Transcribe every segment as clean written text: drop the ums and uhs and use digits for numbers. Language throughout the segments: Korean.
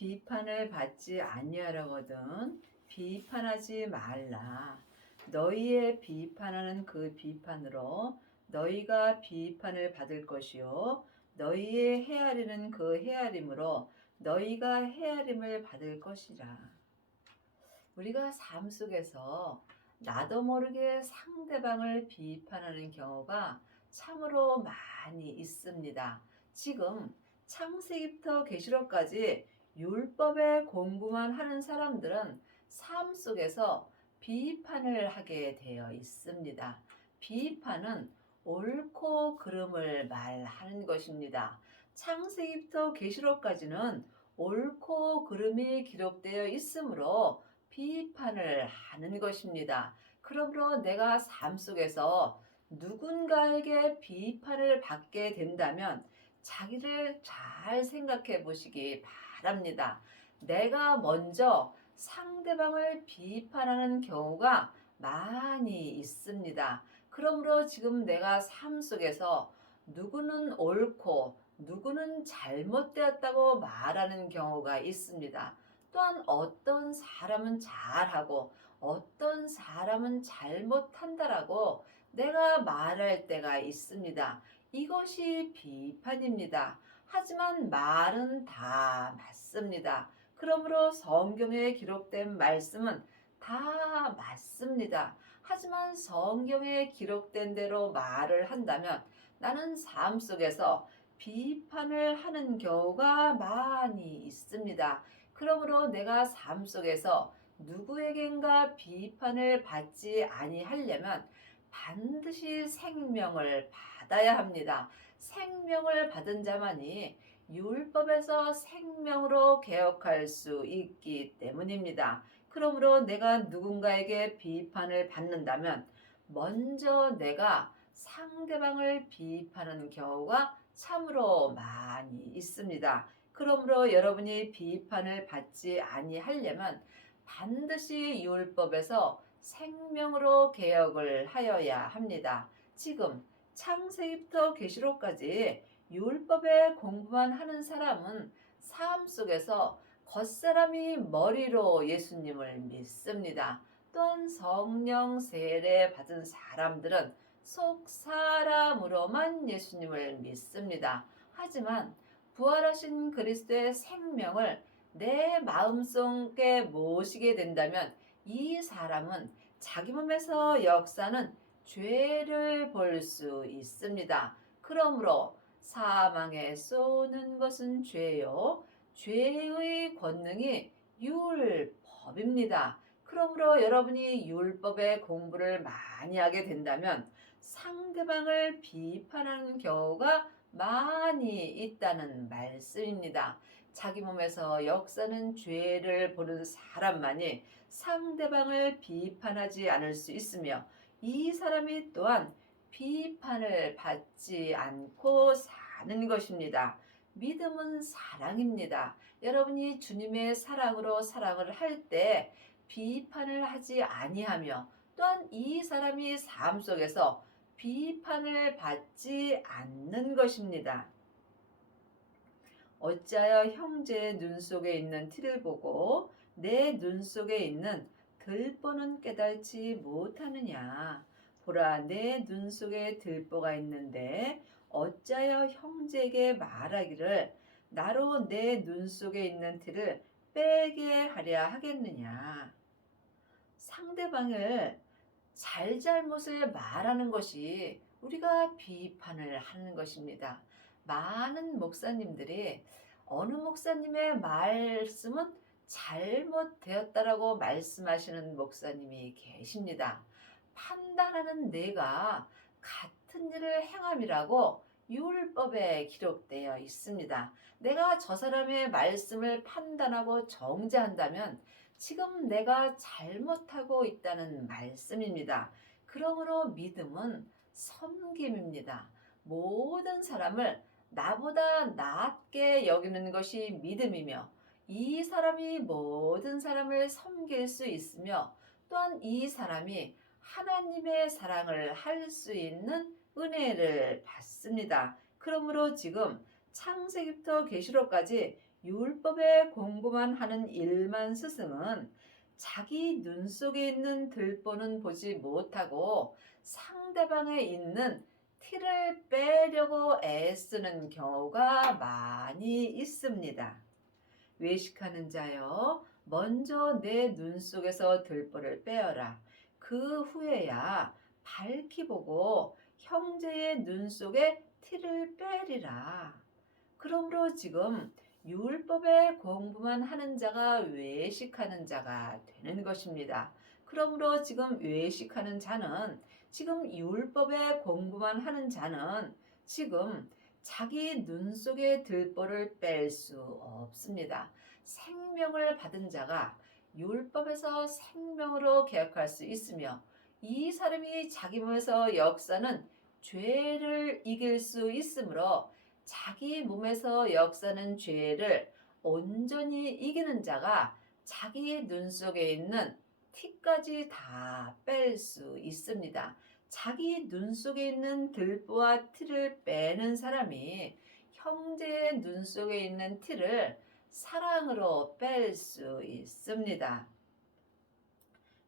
비판을 받지 아니하려거든 비판하지 말라. 너희의 비판하는 그 비판으로 너희가 비판을 받을 것이요 너희의 헤아리는 그 헤아림으로 너희가 헤아림을 받을 것이라. 우리가 삶 속에서 나도 모르게 상대방을 비판하는 경우가 참으로 많이 있습니다. 지금 창세기부터 계시록까지 율법의 공부만 하는 사람들은 삶 속에서 비판을 하게 되어 있습니다. 비판은 옳고 그름을 말하는 것입니다. 창세기부터 계시록까지는 옳고 그름이 기록되어 있으므로 비판을 하는 것입니다. 그러므로 내가 삶 속에서 누군가에게 비판을 받게 된다면 자기를 잘 생각해 보시기 바랍니다. 내가 먼저 상대방을 비판하는 경우가 많이 있습니다. 그러므로 지금 내가 삶 속에서 누구는 옳고 누구는 잘못되었다고 말하는 경우가 있습니다. 또한 어떤 사람은 잘하고 어떤 사람은 잘못한다라고 내가 말할 때가 있습니다. 이것이 비판입니다. 하지만 말은 다 맞습니다. 그러므로 성경에 기록된 말씀은 다 맞습니다. 하지만 성경에 기록된 대로 말을 한다면 나는 삶 속에서 비판을 하는 경우가 많이 있습니다. 그러므로 내가 삶 속에서 누구에겐가 비판을 받지 아니하려면 반드시 생명을 받아야 합니다. 생명을 받은 자만이 율법에서 생명으로 개혁할 수 있기 때문입니다. 그러므로 내가 누군가에게 비판을 받는다면 먼저 내가 상대방을 비판하는 경우가 참으로 많이 있습니다. 그러므로 여러분이 비판을 받지 아니하려면 반드시 율법에서 생명으로 개혁을 하여야 합니다. 지금 창세기부터 계시록까지 율법의 공부만 하는 사람은 삶 속에서 겉사람이 머리로 예수님을 믿습니다. 또한 성령 세례 받은 사람들은 속 사람으로만 예수님을 믿습니다. 하지만 부활하신 그리스도의 생명을 내 마음속에 모시게 된다면 이 사람은 자기 몸에서 역사는 죄를 볼 수 있습니다. 그러므로 사망에 쏘는 것은 죄요 죄의 권능이 율법입니다. 그러므로 여러분이 율법의 공부를 많이 하게 된다면 상대방을 비판하는 경우가 많이 있다는 말씀입니다. 자기 몸에서 역사는 죄를 보는 사람만이 상대방을 비판하지 않을 수 있으며 이 사람이 또한 비판을 받지 않고 사는 것입니다. 믿음은 사랑입니다. 여러분이 주님의 사랑으로 사랑을 할 때 비판을 하지 아니하며 또한 이 사람이 삶 속에서 비판을 받지 않는 것입니다. 어찌하여 형제의 눈 속에 있는 티를 보고 내 눈 속에 있는 들보는 깨달지 못하느냐. 보라, 내 눈 속에 들보가 있는데 어찌하여 형제에게 말하기를 나로 내 눈 속에 있는 티를 빼게 하려 하겠느냐. 상대방을 잘잘못을 말하는 것이 우리가 비판을 하는 것입니다. 많은 목사님들이 어느 목사님의 말씀은 잘못되었다라고 말씀하시는 목사님이 계십니다. 판단하는 내가 같은 일을 행함이라고 율법에 기록되어 있습니다. 내가 저 사람의 말씀을 판단하고 정죄한다면 지금 내가 잘못하고 있다는 말씀입니다. 그러므로 믿음은 섬김입니다. 모든 사람을 나보다 낮게 여기는 것이 믿음이며 이 사람이 모든 사람을 섬길 수 있으며 또한 이 사람이 하나님의 사랑을 할 수 있는 은혜를 받습니다. 그러므로 지금 창세기부터 계시록까지 율법의 공부만 하는 일만 스승은 자기 눈 속에 있는 들보는 보지 못하고 상대방에 있는 티를 빼려고 애쓰는 경우가 많이 있습니다. 외식하는 자여, 먼저 내 눈 속에서 들보를 빼어라. 그 후에야 밝히 보고 형제의 눈 속에 티를 빼리라. 그러므로 지금 율법의 공부만 하는 자가 외식하는 자가 되는 것입니다. 그러므로 지금 외식하는 자는, 지금 율법의 공부만 하는 자는 지금 자기 눈 속에 들보를 뺄 수 없습니다. 생명을 받은 자가 율법에서 생명으로 개혁할 수 있으며, 이 사람이 자기 몸에서 역사는 죄를 이길 수 있으므로 자기 몸에서 역사는 죄를 온전히 이기는 자가 자기 눈 속에 있는 티까지 다 뺄 수 있습니다. 자기 눈 속에 있는 들보와 티를 빼는 사람이 형제의 눈 속에 있는 티를 사랑으로 뺄 수 있습니다.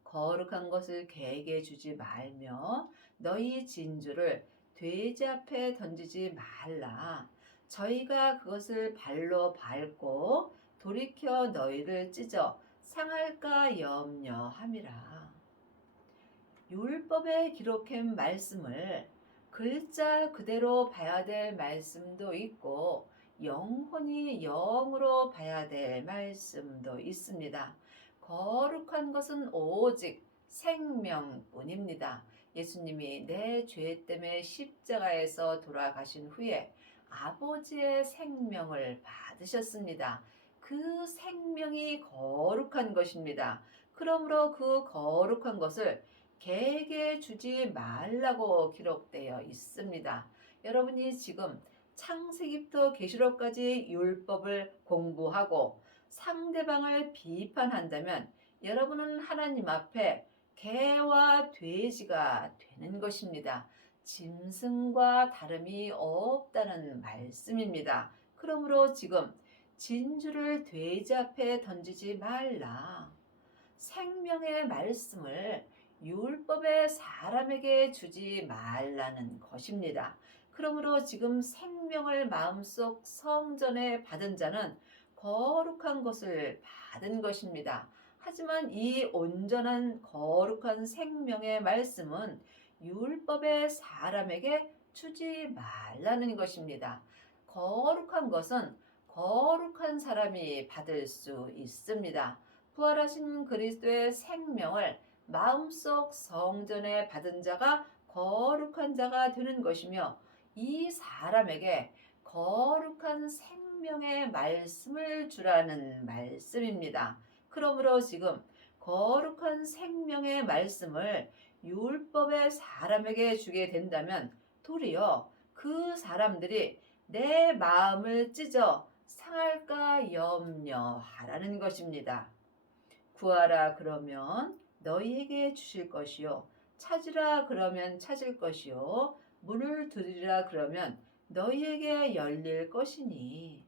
거룩한 것을 개에게 주지 말며 너희 진주를 돼지 앞에 던지지 말라. 저희가 그것을 발로 밟고 돌이켜 너희를 찢어 상할까 염려함이라. 율법에 기록한 말씀을 글자 그대로 봐야 될 말씀도 있고 영혼이 영으로 봐야 될 말씀도 있습니다. 거룩한 것은 오직 생명뿐입니다. 예수님이 내 죄 때문에 십자가에서 돌아가신 후에 아버지의 생명을 받으셨습니다. 그 생명이 거룩한 것입니다. 그러므로 그 거룩한 것을 개에게 주지 말라고 기록되어 있습니다. 여러분이 지금 창세기부터 계시록까지 율법을 공부하고 상대방을 비판한다면 여러분은 하나님 앞에 개와 돼지가 되는 것입니다. 짐승과 다름이 없다는 말씀입니다. 그러므로 지금 진주를 돼지 앞에 던지지 말라. 생명의 말씀을 율법의 사람에게 주지 말라는 것입니다. 그러므로 지금 생명을 마음속 성전에 받은 자는 거룩한 것을 받은 것입니다. 하지만 이 온전한 거룩한 생명의 말씀은 율법의 사람에게 주지 말라는 것입니다. 거룩한 것은 거룩한 사람이 받을 수 있습니다. 부활하신 그리스도의 생명을 마음속 성전에 받은 자가 거룩한 자가 되는 것이며, 이 사람에게 거룩한 생명의 말씀을 주라는 말씀입니다. 그러므로 지금 거룩한 생명의 말씀을 율법의 사람에게 주게 된다면 도리어 그 사람들이 내 마음을 찢어 상할까 염려하라는 것입니다. 구하라 그러면 너희에게 주실 것이요, 찾으라 그러면 찾을 것이요, 문을 두드리라 그러면 너희에게 열릴 것이니.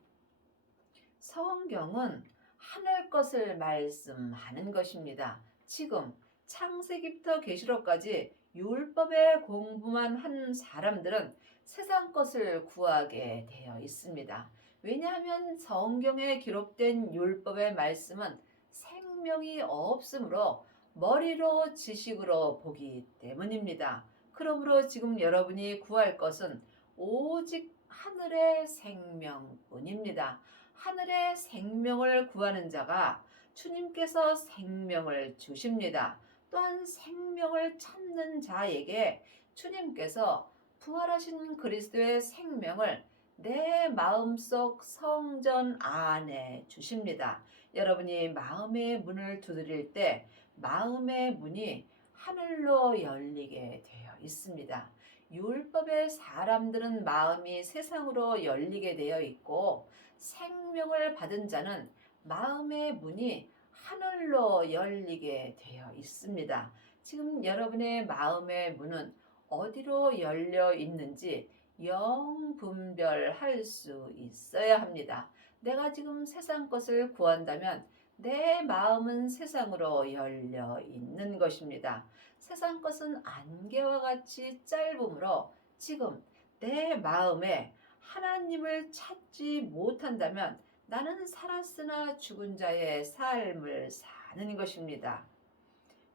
성경은 하늘 것을 말씀하는 것입니다. 지금 창세기부터 계시록까지 율법의 공부만 한 사람들은 세상 것을 구하게 되어 있습니다. 왜냐하면 성경에 기록된 율법의 말씀은 생명이 없으므로 머리로 지식으로 보기 때문입니다. 그러므로 지금 여러분이 구할 것은 오직 하늘의 생명뿐입니다. 하늘의 생명을 구하는 자가 주님께서 생명을 주십니다. 또한 생명을 찾는 자에게 주님께서 부활하신 그리스도의 생명을 내 마음속 성전 안에 주십니다. 여러분이 마음의 문을 두드릴 때 마음의 문이 하늘로 열리게 되어 있습니다. 율법의 사람들은 마음이 세상으로 열리게 되어 있고, 생명을 받은 자는 마음의 문이 하늘로 열리게 되어 있습니다. 지금 여러분의 마음의 문은 어디로 열려 있는지 영분별할 수 있어야 합니다. 내가 지금 세상 것을 구한다면 내 마음은 세상으로 열려 있는 것입니다. 세상 것은 안개와 같이 짧으므로 지금 내 마음에 하나님을 찾지 못한다면 나는 살았으나 죽은 자의 삶을 사는 것입니다.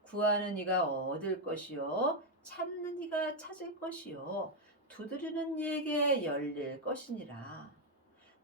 구하는 이가 얻을 것이요 찾는 이가 찾을 것이요 두드리는 이에게 열릴 것이니라.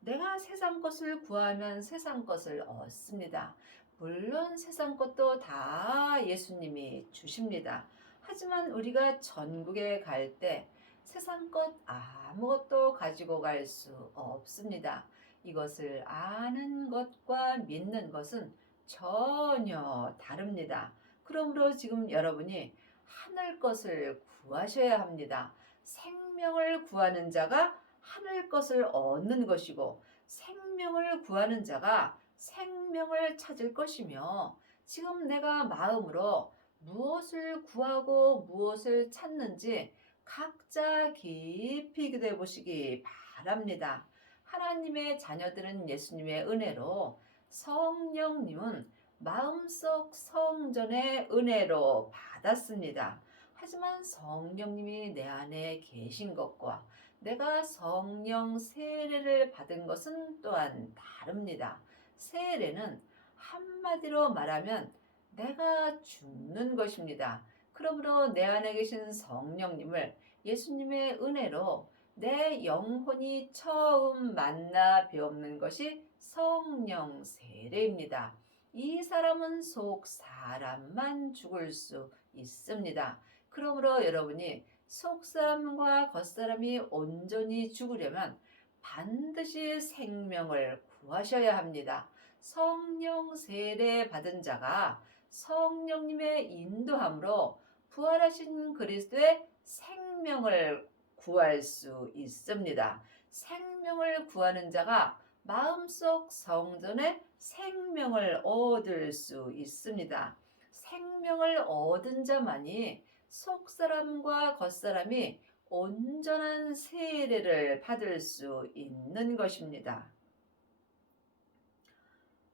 내가 세상 것을 구하면 세상 것을 얻습니다. 물론 세상 것도 다 예수님이 주십니다. 하지만 우리가 전국에 갈 때 세상 것 아무것도 가지고 갈 수 없습니다. 이것을 아는 것과 믿는 것은 전혀 다릅니다. 그러므로 지금 여러분이 하늘 것을 구하셔야 합니다. 생명을 구하는 자가 하늘 것을 얻는 것이고 생명을 구하는 자가 생명을 찾을 것이며 지금 내가 마음으로 무엇을 구하고 무엇을 찾는지 각자 깊이 기도해 보시기 바랍니다. 하나님의 자녀들은 예수님의 은혜로 성령님은 마음속 성전의 은혜로 받았습니다. 하지만 성령님이 내 안에 계신 것과 내가 성령 세례를 받은 것은 또한 다릅니다. 세례는 한마디로 말하면 내가 죽는 것입니다. 그러므로 내 안에 계신 성령님을 예수님의 은혜로 내 영혼이 처음 만나 배우는 것이 성령 세례입니다. 이 사람은 속 사람만 죽을 수 있습니다. 그러므로 여러분이 속사람과 겉사람이 온전히 죽으려면 반드시 생명을 구하셔야 합니다. 성령 세례 받은 자가 성령님의 인도함으로 부활하신 그리스도의 생명을 구할 수 있습니다. 생명을 구하는 자가 마음속 성전에 생명을 얻을 수 있습니다. 생명을 얻은 자만이 속사람과 겉사람이 온전한 세례를 받을 수 있는 것입니다.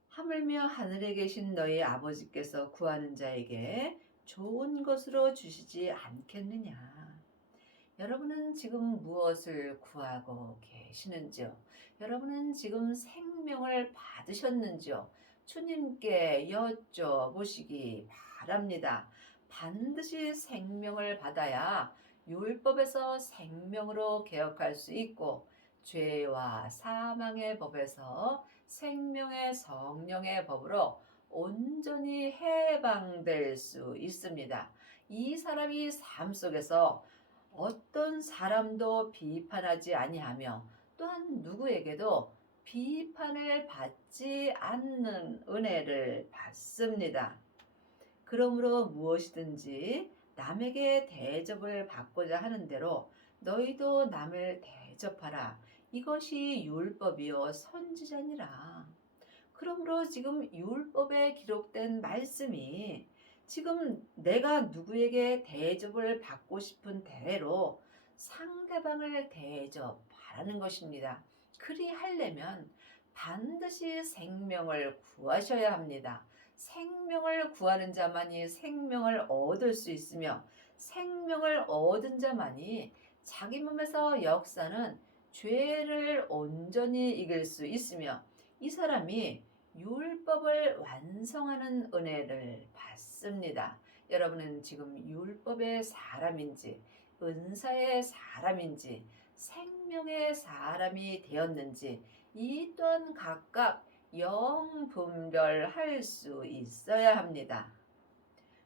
하물며 하늘에 계신 너희 아버지께서 구하는 자에게 좋은 것으로 주시지 않겠느냐. 여러분은 지금 무엇을 구하고 계시는지요? 여러분은 지금 생명을 받으셨는지요? 주님께 여쭤보시기 바랍니다. 반드시 생명을 받아야 율법에서 생명으로 개혁할 수 있고 죄와 사망의 법에서 생명의 성령의 법으로 온전히 해방될 수 있습니다. 이 사람이 삶 속에서 어떤 사람도 비판하지 아니하며 또한 누구에게도 비판을 받지 않는 은혜를 받습니다. 그러므로 무엇이든지 남에게 대접을 받고자 하는 대로 너희도 남을 대접하라. 이것이 율법이요 선지자니라. 그러므로 지금 율법에 기록된 말씀이 지금 내가 누구에게 대접을 받고 싶은 대로 상대방을 대접하라는 것입니다. 그리하려면 반드시 생명을 구하셔야 합니다. 생명을 구하는 자만이 생명을 얻을 수 있으며 생명을 얻은 자만이 자기 몸에서 역사는 죄를 온전히 이길 수 있으며 이 사람이 율법을 완성하는 은혜를 받습니다. 여러분은 지금 율법의 사람인지 은사의 사람인지 생명의 사람이 되었는지 이 또한 각각 영분별할 수 있어야 합니다.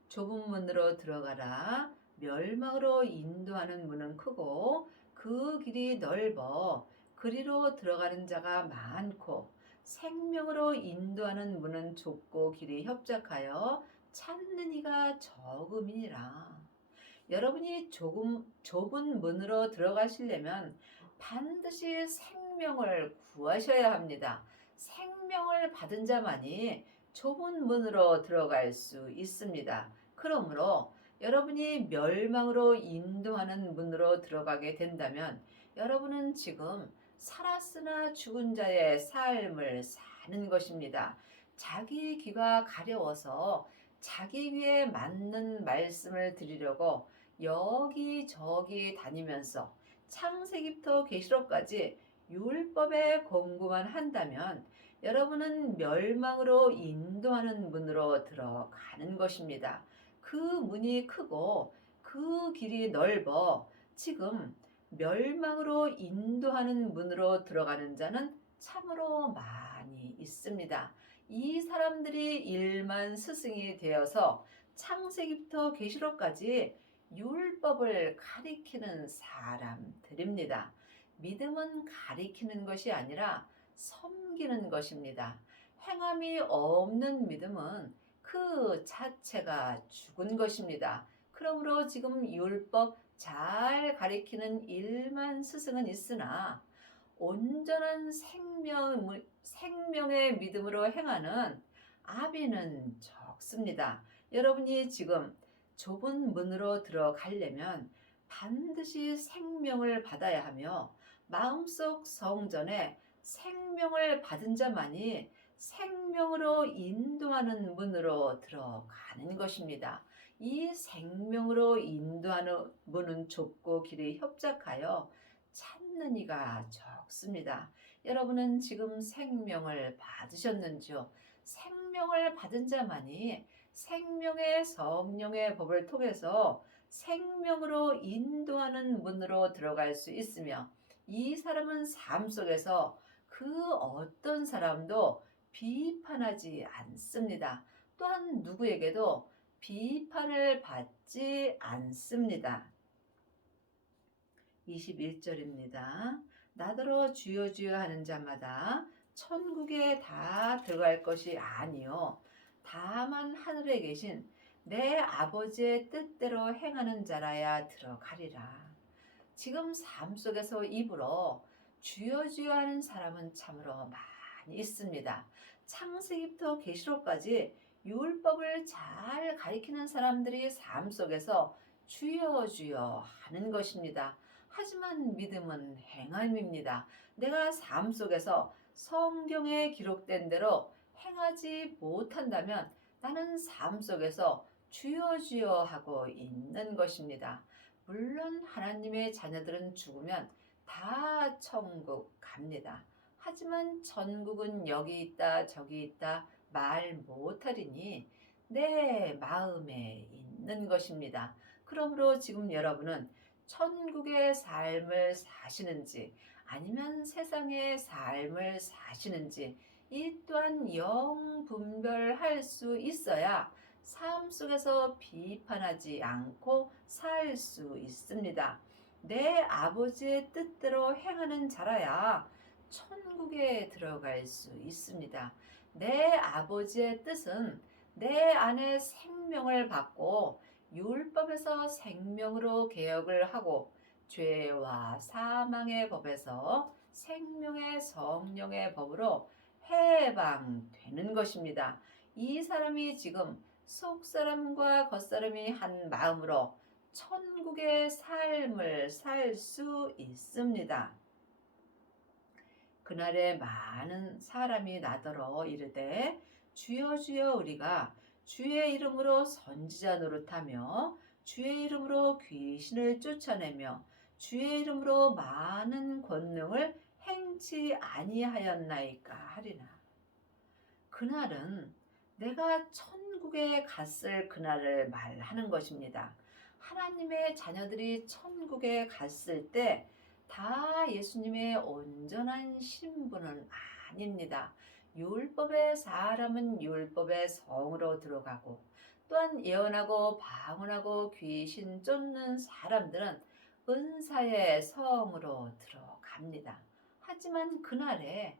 좁은 문으로 들어가라. 멸망으로 인도하는 문은 크고 그 길이 넓어 그리로 들어가는 자가 많고 생명으로 인도하는 문은 좁고 길이 협착하여 찾는 이가 적음이니라. 여러분이 좁은 문으로 들어가시려면 반드시 생명을 구하셔야 합니다. 생명을 받은 자만이 좁은 문으로 들어갈 수 있습니다. 그러므로 여러분이 멸망으로 인도하는 문으로 들어가게 된다면 여러분은 지금 살았으나 죽은 자의 삶을 사는 것입니다. 자기 귀가 가려워서 자기 귀에 맞는 말씀을 드리려고 여기저기 다니면서 창세기부터 계시록까지 율법의 공부만 한다면 여러분은 멸망으로 인도하는 문으로 들어가는 것입니다. 그 문이 크고 그 길이 넓어 지금 멸망으로 인도하는 문으로 들어가는 자는 참으로 많이 있습니다. 이 사람들이 일만 스승이 되어서 창세기부터 계시록까지 율법을 가리키는 사람들입니다. 믿음은 가리키는 것이 아니라 섬기는 것입니다. 행함이 없는 믿음은 그 자체가 죽은 것입니다. 그러므로 지금 율법 잘 가리키는 일만 스승은 있으나 온전한 생명의 믿음으로 행하는 아비는 적습니다. 여러분이 지금 좁은 문으로 들어가려면 반드시 생명을 받아야 하며 마음속 성전에 생명을 받은 자만이 생명으로 인도하는 문으로 들어가는 것입니다. 이 생명으로 인도하는 문은 좁고 길이 협착하여 찾는 이가 적습니다. 여러분은 지금 생명을 받으셨는지요? 생명을 받은 자만이 생명의 성령의 법을 통해서 생명으로 인도하는 문으로 들어갈 수 있으며 이 사람은 삶 속에서 그 어떤 사람도 비판하지 않습니다. 또한 누구에게도 비판을 받지 않습니다. 21절입니다. 나더러 주여 주여 하는 자마다 천국에 다 들어갈 것이 아니요 다만 하늘에 계신 내 아버지의 뜻대로 행하는 자라야 들어가리라. 지금 삶 속에서 입으로 주여 주여 하는 사람은 참으로 많이 있습니다. 창세기부터 계시록까지 율법을 잘 가리키는 사람들이 삶 속에서 주여 주여 하는 것입니다. 하지만 믿음은 행함입니다. 내가 삶 속에서 성경에 기록된 대로 행하지 못한다면 나는 삶 속에서 주여 주여 하고 있는 것입니다. 물론 하나님의 자녀들은 죽으면 다 천국 갑니다. 하지만 천국은 여기 있다 저기 있다 말 못하리니 내 마음에 있는 것입니다. 그러므로 지금 여러분은 천국의 삶을 사시는지 아니면 세상의 삶을 사시는지 이 또한 영 분별할 수 있어야 삶 속에서 비판하지 않고 살 수 있습니다. 내 아버지의 뜻대로 행하는 자라야 천국에 들어갈 수 있습니다. 내 아버지의 뜻은 내 안에 생명을 받고 율법에서 생명으로 개혁을 하고 죄와 사망의 법에서 생명의 성령의 법으로 해방되는 것입니다. 이 사람이 지금 속사람과 겉사람이 한 마음으로 천국의 삶을 살 수 있습니다. 그날에 많은 사람이 나더러 이르되 주여 주여 우리가 주의 이름으로 선지자 노릇하며 주의 이름으로 귀신을 쫓아내며 주의 이름으로 많은 권능을 행치 아니하였나이까 하리라. 그날은 내가 천국에 갔을 그날을 말하는 것입니다. 하나님의 자녀들이 천국에 갔을 때 다 예수님의 온전한 신분은 아닙니다. 율법의 사람은 율법의 성으로 들어가고 또한 예언하고 방언하고 귀신 쫓는 사람들은 은사의 성으로 들어갑니다. 하지만 그날에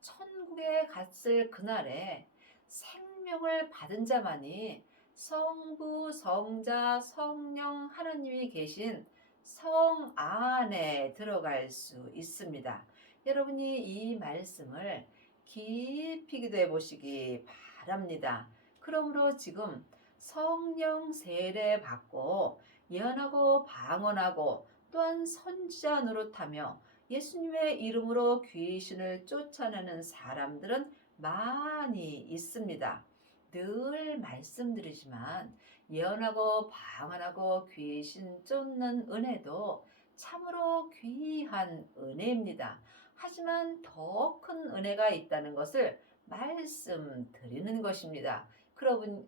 천국에 갔을 그날에 생명을 받은 자만이 성부, 성자, 성령 하나님이 계신 성 안에 들어갈 수 있습니다. 여러분이 이 말씀을 깊이 기도해 보시기 바랍니다. 그러므로 지금 성령 세례 받고 예언하고 방언하고 또한 선지자 노릇하며 예수님의 이름으로 귀신을 쫓아내는 사람들은 많이 있습니다. 늘 말씀드리지만 예언하고 방언하고 귀신 쫓는 은혜도 참으로 귀한 은혜입니다. 하지만 더 큰 은혜가 있다는 것을 말씀드리는 것입니다.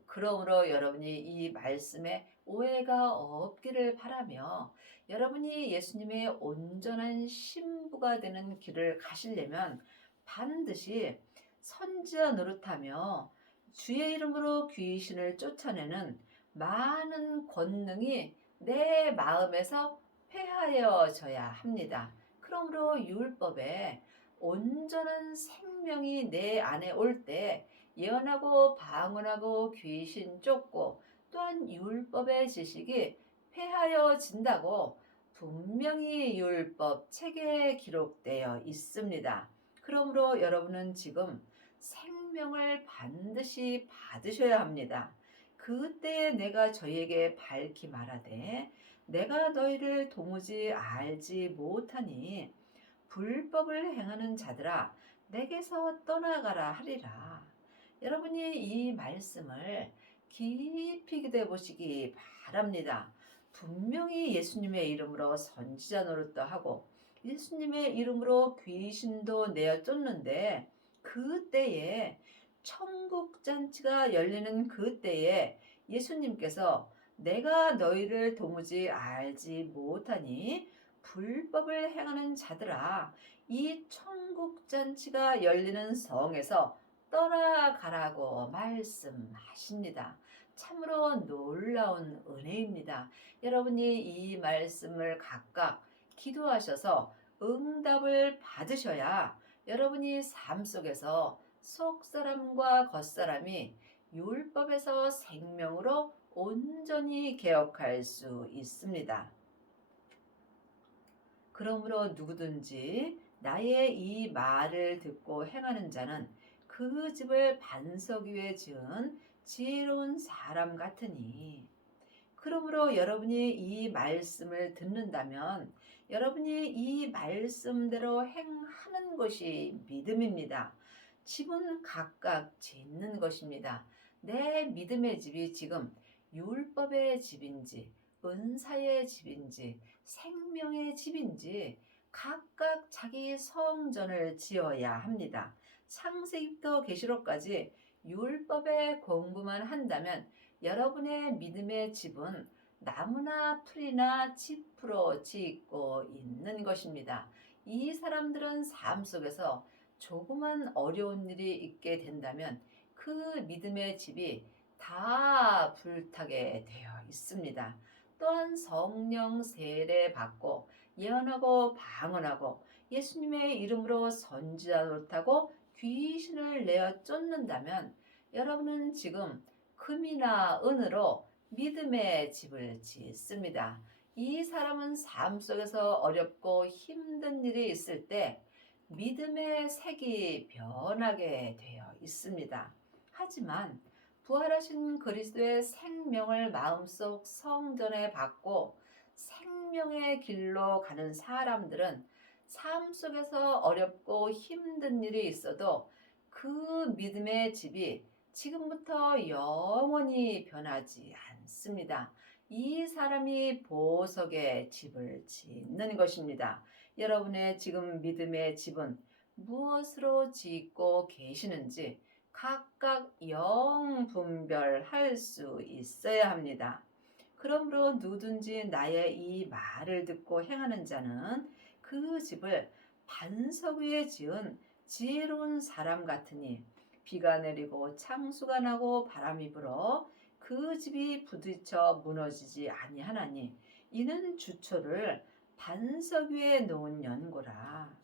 그러므로 여러분이 이 말씀에 오해가 없기를 바라며 여러분이 예수님의 온전한 신부가 되는 길을 가시려면 반드시 선지자 노릇하며 주의 이름으로 귀신을 쫓아내는 많은 권능이 내 마음에서 폐하여져야 합니다. 그러므로 율법에 온전한 생명이 내 안에 올 때 예언하고 방언하고 귀신 쫓고 또한 율법의 지식이 폐하여진다고 분명히 율법 책에 기록되어 있습니다. 그러므로 여러분은 지금 생명을 반드시 받으셔야 합니다. 그때 내가 저희에게 밝히 말하되 내가 너희를 도무지 알지 못하니 불법을 행하는 자들아 내게서 떠나가라 하리라. 여러분이 이 말씀을 깊이 기도해 보시기 바랍니다. 분명히 예수님의 이름으로 선지자 노릇도 하고 예수님의 이름으로 귀신도 내어 쫓는데 그때에 천국 잔치가 열리는 그때에 예수님께서 내가 너희를 도무지 알지 못하니 불법을 행하는 자들아 이 천국 잔치가 열리는 성에서 떠나가라고 말씀하십니다. 참으로 놀라운 은혜입니다. 여러분이 이 말씀을 각각 기도하셔서 응답을 받으셔야 여러분이 삶 속에서 속사람과 겉사람이 율법에서 생명으로 온전히 개혁할 수 있습니다. 그러므로 누구든지 나의 이 말을 듣고 행하는 자는 그 집을 반석 위에 지은 지혜로운 사람 같으니 그러므로 여러분이 이 말씀을 듣는다면 여러분이 이 말씀대로 행하는 것이 믿음입니다. 집은 각각 짓는 것입니다. 내 믿음의 집이 지금 율법의 집인지 은사의 집인지 생명의 집인지 각각 자기 성전을 지어야 합니다. 창세기부터 계시록까지 율법의 공부만 한다면 여러분의 믿음의 집은 나무나 풀이나 짚으로 짓고 있는 것입니다. 이 사람들은 삶 속에서 조그만 어려운 일이 있게 된다면 그 믿음의 집이 다 불타게 되어 있습니다. 또한 성령 세례 받고 예언하고 방언하고 예수님의 이름으로 선지자 노릇하고 귀신을 내어 쫓는다면 여러분은 지금 금이나 은으로 믿음의 집을 짓습니다. 이 사람은 삶 속에서 어렵고 힘든 일이 있을 때 믿음의 색이 변하게 되어 있습니다. 하지만 부활하신 그리스도의 생명을 마음속 성전에 받고 생명의 길로 가는 사람들은 삶 속에서 어렵고 힘든 일이 있어도 그 믿음의 집이 지금부터 영원히 변하지 않습니다. 이 사람이 보석의 집을 짓는 것입니다. 여러분의 지금 믿음의 집은 무엇으로 짓고 계시는지 각각 영분별할 수 있어야 합니다. 그러므로 누구든지 나의 이 말을 듣고 행하는 자는 그 집을 반석 위에 지은 지혜로운 사람 같으니 비가 내리고 창수가 나고 바람이 불어 그 집이 부딪혀 무너지지 아니하나니 이는 주초를 반석 위에 놓은 연고라.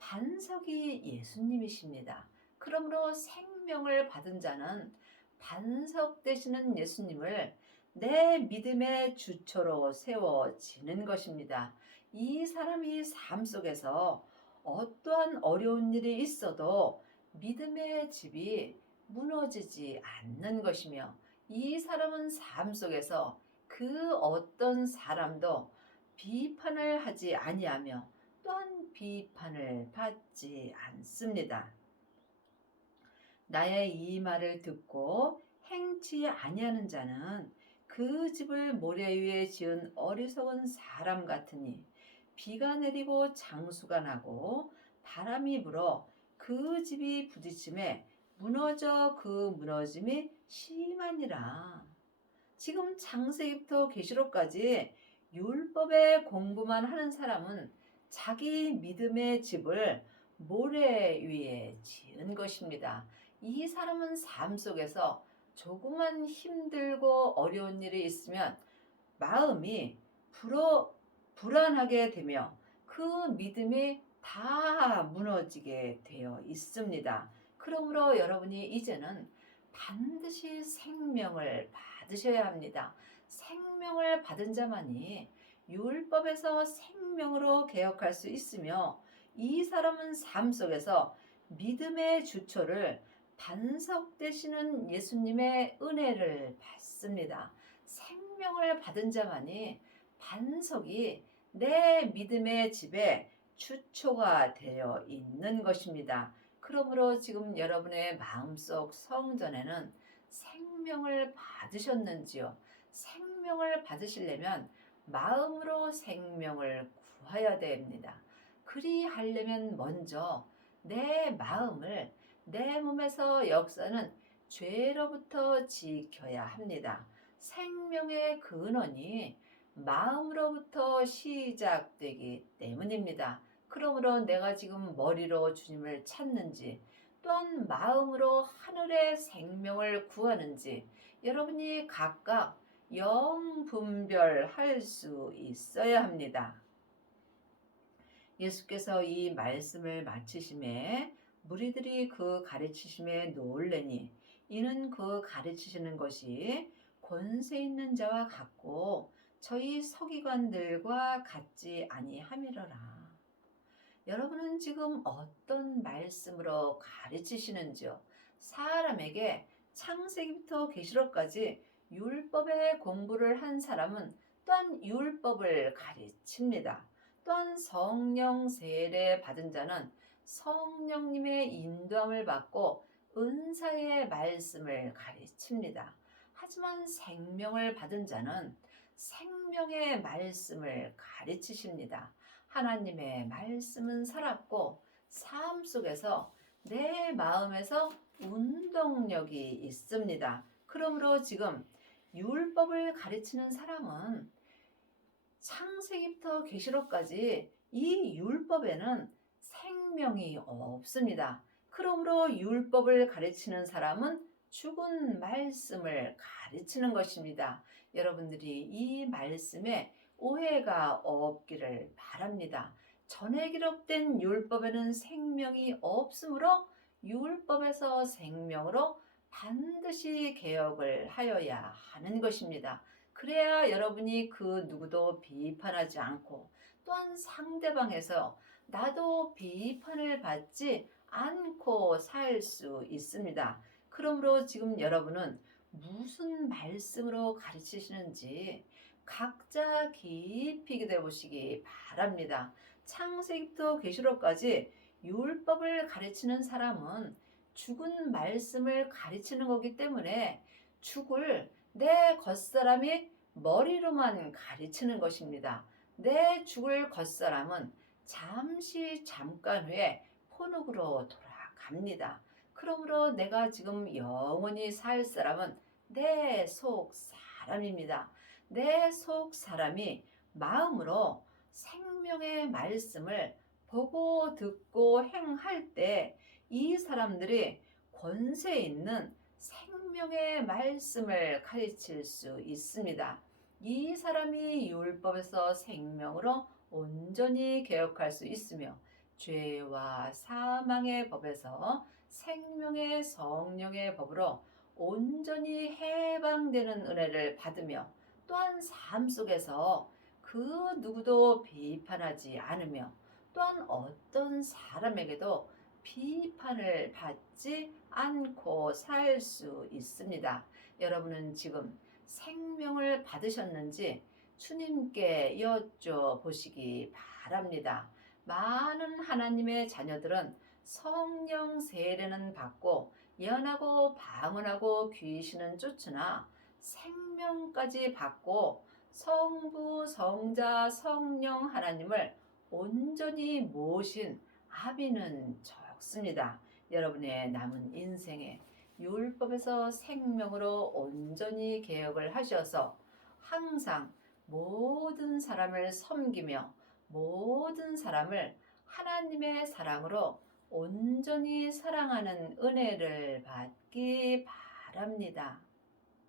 반석이 예수님이십니다. 그러므로 생명을 받은 자는 반석 되시는 예수님을 내 믿음의 주초로 세워지는 것입니다. 이 사람이 삶 속에서 어떠한 어려운 일이 있어도 믿음의 집이 무너지지 않는 것이며 이 사람은 삶 속에서 그 어떤 사람도 비판을 하지 아니하며 또한 비판을 받지 않습니다. 나의 이 말을 듣고 행치 아니하는 자는 그 집을 모래 위에 지은 어리석은 사람 같으니 비가 내리고 장수가 나고 바람이 불어 그 집이 부딪힘에 무너져 그 무너짐이 심하니라. 지금 창세기부터 계시록까지 율법의 공부만 하는 사람은 자기 믿음의 집을 모래 위에 지은 것입니다. 이 사람은 삶 속에서 조그만 힘들고 어려운 일이 있으면 마음이 불안하게 되며 그 믿음이 다 무너지게 되어 있습니다. 그러므로 여러분이 이제는 반드시 생명을 받으셔야 합니다. 생명을 받은 자만이 율법에서 생명으로 개혁할 수 있으며 이 사람은 삶 속에서 믿음의 주초를 반석 되시는 예수님의 은혜를 받습니다. 생명을 받은 자만이 반석이 내 믿음의 집에 주초가 되어 있는 것입니다. 그러므로 지금 여러분의 마음속 성전에는 생명을 받으셨는지요? 생명을 받으시려면 마음으로 생명을 구해야 됩니다. 그리하려면 먼저 내 마음을 내 몸에서 역사는 죄로부터 지켜야 합니다. 생명의 근원이 마음으로부터 시작되기 때문입니다. 그러므로 내가 지금 머리로 주님을 찾는지 또한 마음으로 하늘의 생명을 구하는지 여러분이 각각 영분별할 수 있어야 합니다. 예수께서 이 말씀을 마치심에 무리들이 그 가르치심에 놀래니 이는 그 가르치시는 것이 권세 있는 자와 같고 저희 서기관들과 같지 아니함이로라. 여러분은 지금 어떤 말씀으로 가르치시는지요? 사람에게 창세기부터 계시록까지 율법의 공부를 한 사람은 또한 율법을 가르칩니다. 또한 성령 세례 받은 자는 성령님의 인도함을 받고 은사의 말씀을 가르칩니다. 하지만 생명을 받은 자는 생명의 말씀을 가르치십니다. 하나님의 말씀은 살았고 삶 속에서 내 마음에서 운동력이 있습니다. 그러므로 지금 율법을 가르치는 사람은 창세기부터 계시록까지 이 율법에는 생명이 없습니다. 그러므로 율법을 가르치는 사람은 죽은 말씀을 가르치는 것입니다. 여러분들이 이 말씀에 오해가 없기를 바랍니다. 전에 기록된 율법에는 생명이 없으므로 율법에서 생명으로 반드시 개혁을 하여야 하는 것입니다. 그래야 여러분이 그 누구도 비판하지 않고 또한 상대방에서 나도 비판을 받지 않고 살 수 있습니다. 그러므로 지금 여러분은 무슨 말씀으로 가르치시는지 각자 깊이 기도해 보시기 바랍니다. 창세기부터 계시록까지 율법을 가르치는 사람은 죽은 말씀을 가르치는 거기 때문에 죽을 내 겉사람이 머리로만 가르치는 것입니다. 내 죽을 겉사람은 잠깐 후에 포눅으로 돌아갑니다. 그러므로 내가 지금 영원히 살 사람은 내 속 사람입니다. 내 속 사람이 마음으로 생명의 말씀을 보고 듣고 행할 때 이 사람들이 권세 있는 생명의 말씀을 가르칠 수 있습니다. 이 사람이 율법에서 생명으로 온전히 개혁할 수 있으며 죄와 사망의 법에서 생명의 성령의 법으로 온전히 해방되는 은혜를 받으며 또한 삶 속에서 그 누구도 비판하지 않으며 또한 어떤 사람에게도 비판을 받지 않고 살 수 있습니다. 여러분은 지금 생명을 받으셨는지 주님께 여쭤보시기 바랍니다. 많은 하나님의 자녀들은 성령 세례는 받고 예언하고 방언하고 귀신은 쫓으나 생명까지 받고 성부, 성자, 성령 하나님을 온전히 모신 아비는 적습니다. 여러분의 남은 인생에 율법에서 생명으로 온전히 개혁을 하셔서 항상 모든 사람을 섬기며 모든 사람을 하나님의 사랑으로 온전히 사랑하는 은혜를 받기 바랍니다.